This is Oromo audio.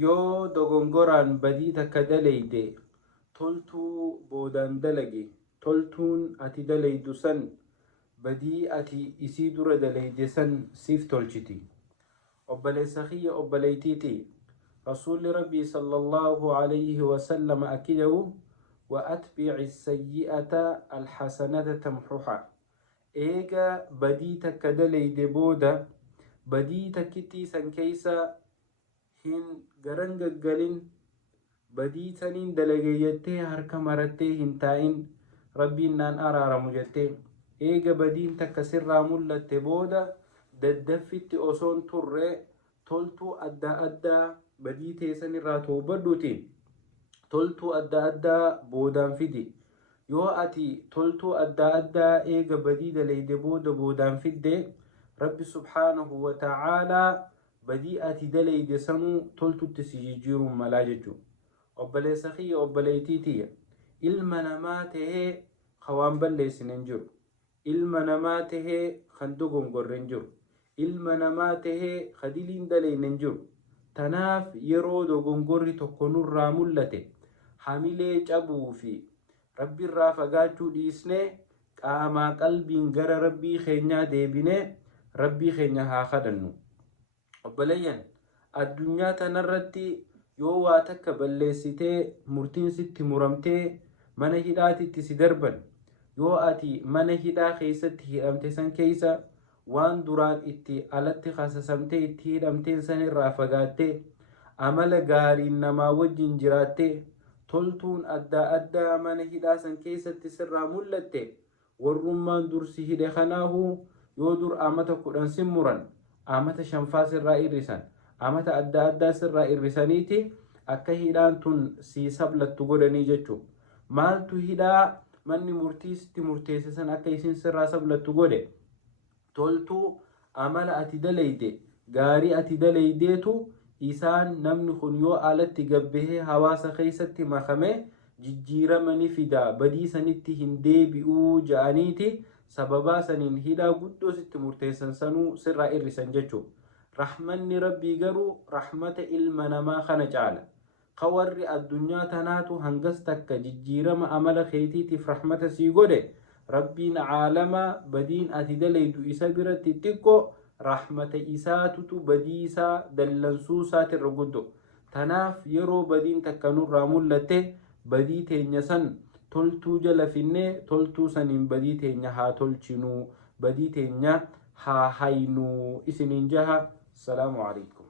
yoo dogongoraan badii takka daleyde toltuu boodaan dalage toltuun ati daleydu san badii ati isii dura daleyde san siif tolchiti. obboleessa kiyya obboleytiiti rasuulli rabbii sallallahu alayhi wasallam akki jedhu وأتبع السيئة الحسنة تمحوها. إيجا بديتا كدلي دبودا بديتا كتي سنكيسا هن غرنغ غلين بديتا نين دلغيتي هركا مرتي هنتاين ربي نان أرارا مجتي إيجا بديتا كسر رامولة تبودا ددفت أصون ترى تلتو أدى بديتا سنراتو بدوتي toltuu adda addaa boodaan fidi. yoo ati toltuu adda addaa eega badii daleyde boodaan fidde rabbi subhaanahu wa ta'aalaa badii ati daleyde sanuu toltutti si jijjiiruun malaa jechuu. obboleessa kiyya obboleytiitiyya ilma namaa tahee kan balleessine hin jiru. ilma namaa tahee kan dogongorre hin jiru. ilma namaa tahee kan diliin daleyne hin jiru. tanaaf yeroo dogongorri tokko nurraa mul'ate hamilee cabuu fi rabbi irraa fagaachuu dhiisne qaamaa qalbiin gara rabbii keenyaa deebine rabbii keenya haa kadhannu. obboleeyyan addunyaa tanarratti yoo waa takka balleessitee murtiin sitti muramtee mana hidhaatitti si darban yoo ati mana hidhaa keessatti hidhamte san keessa waan duraan itti alatti kasasamtee itti hidhamteen san irraa fagaattee amala gaariin namaa wajjin jiraattee toltuun adda addaa mana hidhaa san keessatti sirraa mul'atte warrummaan dursi hidhe kanaahu yoo dur amata 10 sin muran amata 5 sirraa irrisan amata adda addaa sirraa irrisaniiti akka hidhaan tun sii sablattu godhanii jechuu. maaltu hidhaa manni murtii sitti murteesse san akka isin sirraa sablattu godhe toltuu amala ati daleyde gaarii ati daleydeetu isaan namni kun yoo alatti gabbahee hawaasa keessatti makame jijjiiramani fidaa badii sanitti hin deebi'uu ja'aniiti sababaa saniin hidhaa guddoo sitti murteessan sanuu sirraa irrisan jechuu. rahmanni rabbii garuu rahmata ilma namaa kana caala. kawarri addunyaa tanaatu hangas takka jijjiirama amala keetiitiif rahmata sii godhe rabbiin caalama badiin ati daleydu isa biratti xiqqoo rahmata isaatutu badiisaa dallansuusaatirra guddo. tanaaf yeroo badiin takka nurraa mul'atte badii teenya san toltuu jala finnee toltuu saniin badii teenya haa tolchinuu badii teenya haa haynuu isiniin jaha. salaamu alaykum.